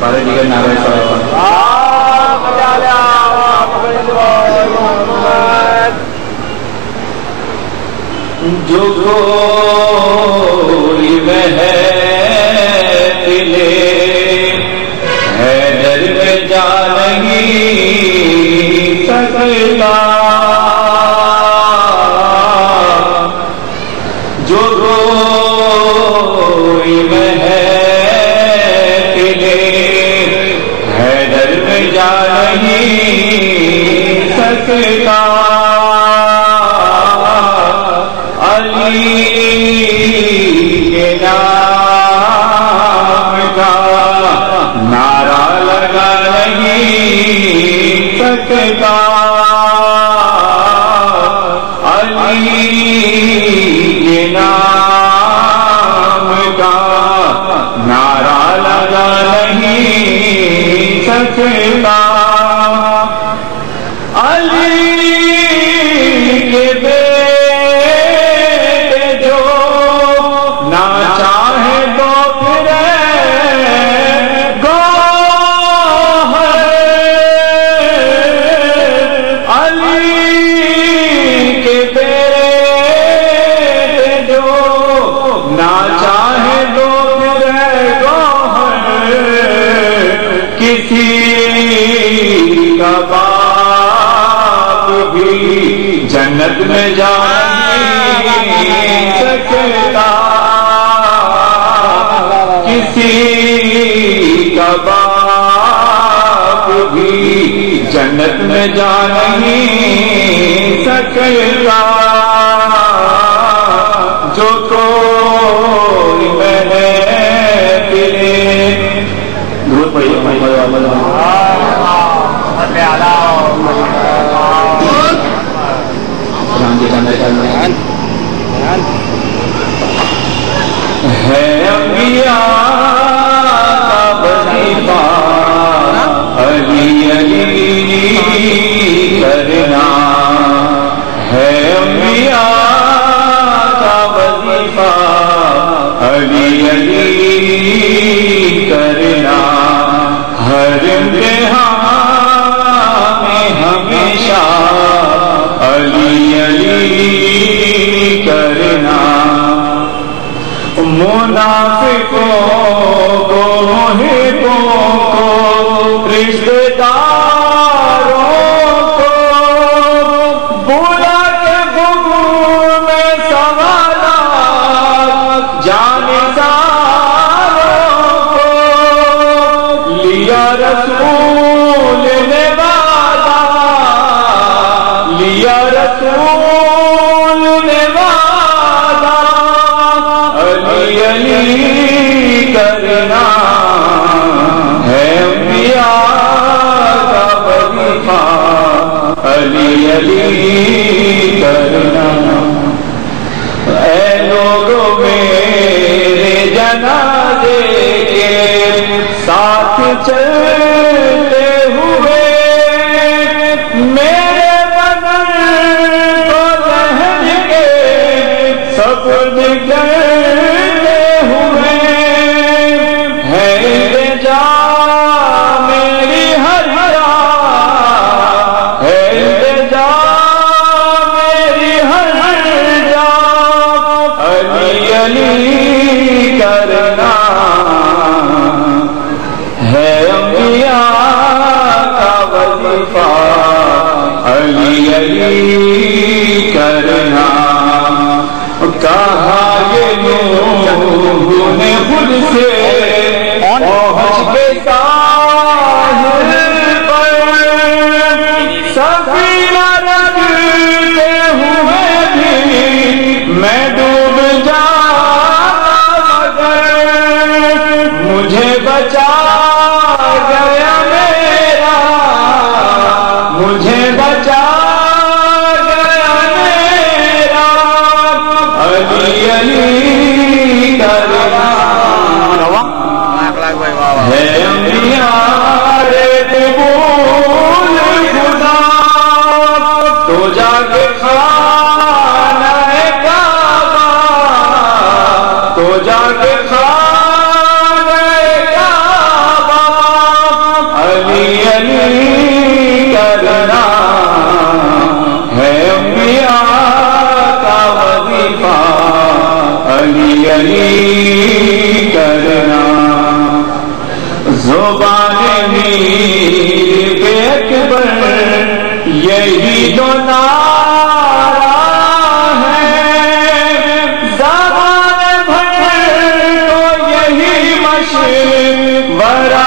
بارے دیگر نعرہ صلوات جو کوئی محفل حیدر میں جا نہیں سکتا، جو کوئی محفل حیدر میں جا نہیں سکتا، جنت میں جا نہیں سکتا، کسی کا باپ بھی جنت میں جا نہیں سکتا، جو کوئی محفل درود پڑھیے محمد عمل ہے انبیاء کا وظیفہ علی علی کرنا، ہے انبیاء کا وظیفہ علی علی کرنا، ہر امتحان میں ہمیشہ علی علی کرنا، منافقوں کو محبوں کو رشتے داروں کو بلا کے گفتگو میں سوالات جانساروں کو لیا رسول نے وعدہ، لیا رسول نے وعدہ علی کرنا، ہے انبیاء کا وظیفہ علی علی کرنا، اے لوگوں میرے جنازے کے ساتھ چلتے ہوئے، میرے بدن کو ذہن کے سپرد کرتے ہوئے، ہے التجا میری ہر جا، ہے التجا میری ہر جا علی علی کرنا، ہے انبیاء کا وظیفہ علی علی کرنا، کہا یہ نوح نے خود سے پہنچ کے ساحل پر، سفینہ رکھتے ہوئے بھی میں ڈوب جاتا، مگر مجھے بچا گیا میرا، مجھے بچا گیا میرا علی علی کرنا، ہے انبیاء قبول خدا، تو جا کے خانہ کعبہ، تو جا کے خانہ کعبہ برا